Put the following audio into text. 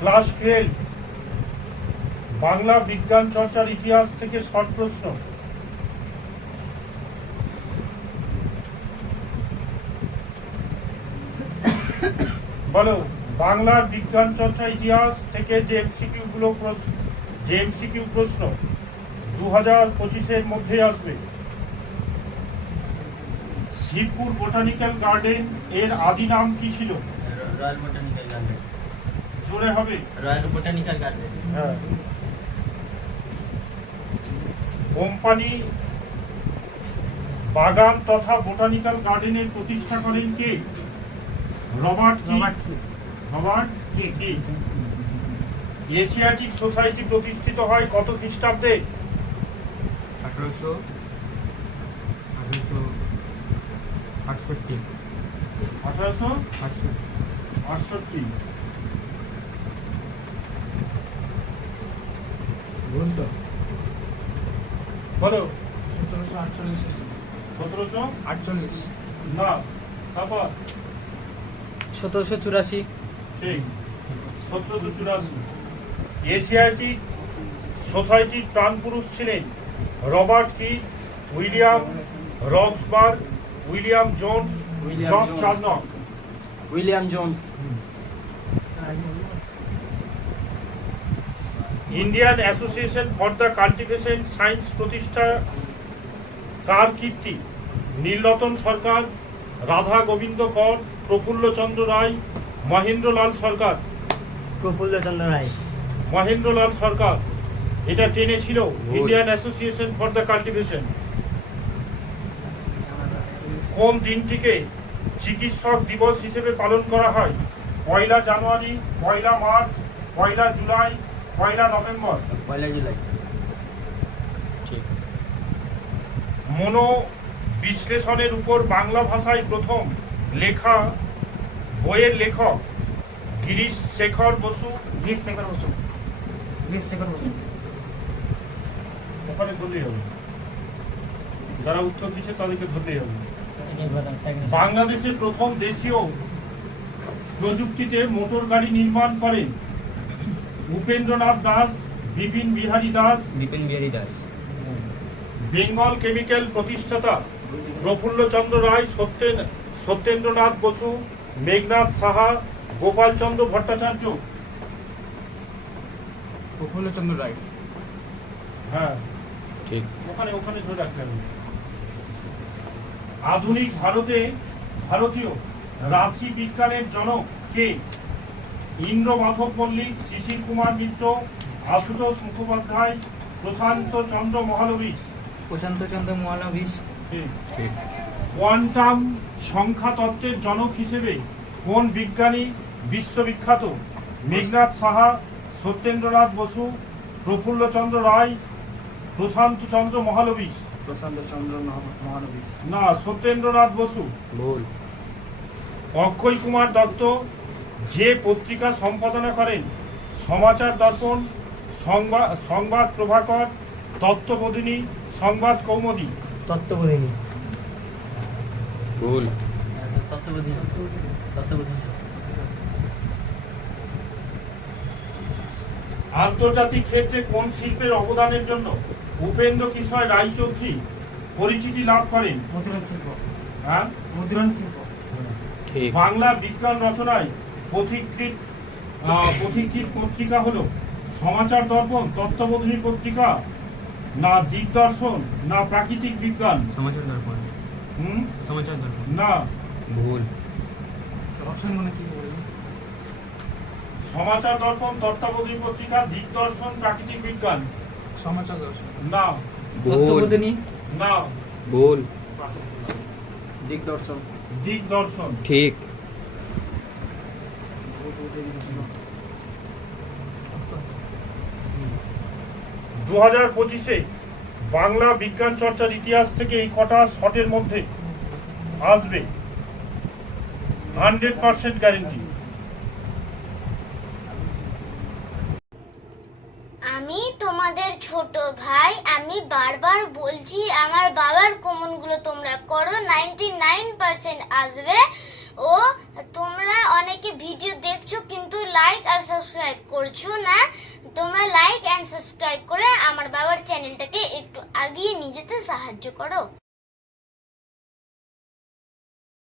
Class twelve Bangla বিজ্ঞান চর্চার ইতিহাস থেকে শর্ট প্রশ্ন। বলো বাংলার বিজ্ঞান চর্চা ইতিহাস থেকে যে এমসিকিউ গুলো প্রশ্ন যে এমসিকিউ প্রশ্ন দু হাজার পঁচিশের মধ্যে আসবে। শিবপুর বোটানিক্যাল গার্ডেন এর আদি নাম কি ছিল? Royal botanical garden. জোরে হবে। Royal botanical garden. হ্যাঁ। কোম্পানি বাগান তথা বোটানিক্যাল গার্ডেনের প্রতিষ্ঠা করেন কে? রবার্ট কি? রবার্ট কি? এশিয়াটিক সোসাইটি প্রতিষ্ঠিত হয় কত খ্রিস্টাব্দে? আঠারোশো আঠারোশো আটষট্টি। আঠারোশো আটষট্টি। আটষট্টি। বলুন তো। বলো। সতেরোশো আটচল্লিশ। সতেরোশো? আটচল্লিশ। না। তারপর? সতেরোশো চুরাশি। ঠিক। সতেরোশো চুরাশি। এশিয়াটিক সোসাইটির প্রাণপুরুষ ছিলেন রবার্ট কি William Roxburgh William Jones William Jones. William Jones. Indian association for the cultivation science প্রতিষ্ঠা কার কীর্তি নীলরতন সরকার রাধা গোবিন্দ কর প্রফুল্লচন্দ্র রায় মহেন্দ্রলাল সরকার। প্রফুল্লচন্দ্র রায়। মহেন্দ্রলাল সরকার। এটা টেনে ছিল Indian association for the cultivation কোন দিনটিকে চিকিৎসক দিবস হিসেবে পালন করা হয়? পয়লা জানুয়ারি পয়লা মার্চ পয়লা জুলাই পয়লা নভেম্বর। পয়লা জুলাই। ঠিক। মনো বিশ্লেষণের উপর বাংলা ভাষায় প্রথম লেখা বইয়ের লেখক গিরিশ শেখর বসু। গ্রীষ শেখর বসু। গ্রীষ শেখর বসু। ওখানে ধরলেই হবে। যারা উত্তর দিচ্ছে তাদেরকে ধরলেই হবে। বাংলাদেশে প্রথম দেশীয় প্রযুক্তিতে মোটর গাড়ি নির্মাণ করেন উপেন্দ্রনাথ দাস বিপিন বিহারী দাস বিপিন বিহারী দাস। বেঙ্গল কেমিক্যাল প্রতিষ্ঠাতা প্রফুল্লচন্দ্র রায় সত্যেন সত্যেন্দ্রনাথ বসু মেঘনাথ সাহা গোপালচন্দ্র ভট্টাচার্য। প্রফুল্লচন্দ্র রায়। হ্যাঁ। ঠিক। ওখানে ওখানে ধরে রাখলেন আধুনিক ভারতে ভারতীয় রাশি বিজ্ঞানের জনক কে? ইন্দ্র মাধব মল্লিক শিশির কুমার মিত্র আশুতোষ মুখোপাধ্যায় প্রশান্ত চন্দ্র মহালবিশ প্রশান্ত চন্দ্র মহানবিশ ঠিক কোয়ান্টাম সংখ্যা তত্ত্বের জনক হিসেবে কোন বিজ্ঞানী বিশ্ববিখ্যাত? মেঘনাথ সাহা সত্যেন্দ্রনাথ বসু প্রফুল্লচন্দ্র রায় প্রশান্ত চন্দ্র মহালবিশ প্রশান্ত চন্দ্র মহানবিশ না সত্যেন্দ্রনাথ বসু। ভুল। অক্ষয় কুমার দত্ত যে পত্রিকা সম্পাদনা করেন সমাচার দর্পণ সংবাদ সংবাদ প্রভাকর তত্ত্ববোধিনী সংবাদ কৌমুদী। তত্ত্ববোধিনী। ভুল। আন্তর্জাতিক ক্ষেত্রে কোন শিল্পের অবদানের জন্য উপেন্দ্র কিশোর রায়চৌধুরী পরিচিতি লাভ করেন? মুদ্রণ শিল্প। হ্যাঁ? মুদ্রণ শিল্প। বাংলা বিজ্ঞান রচনায় পথিকৃত আহ, পথিকৃত পত্রিকা হলো সমাচার দর্পণ তত্ত্ববোধিনী পত্রিকা না দিগদর্শন না প্রাকৃতিক বিজ্ঞান। সমাচার দর্পণ। হুম? সমাচার দর্পণ। না। ভুল। অপশন মানে কি সমাচার দর্পণ তত্ত্বাবধানী পত্রিকা দিগদর্শন প্রাকৃতিক বিজ্ঞান। সমাচার দর্শন না। ভুল। না। ভুল। দিগদর্শন দিগদর্শন। ঠিক। দু হাজার পঁচিশে বাংলা বিজ্ঞান চর্চার ইতিহাস থেকে এই কটা শটের মধ্যে আসবে হান্ড্রেড পার্সেন্ট গ্যারেন্টি। আমি তোমাদের ছোট ভাই, আমি বারবার বলছি, আমার বাবার কমনগুলো তোমরা করো, নাইনটি নাইন পার্সেন্ট আসবে। ও, তোমরা অনেকে ভিডিও দেখছ, কিন্তু লাইক আর সাবস্ক্রাইব করছ না। তোমরা লাইক অ্যান্ড সাবস্ক্রাইব করে। আমার বাবার চ্যানেলটাকে একটু আগিয়ে নিয়ে যেতে সাহায্য করো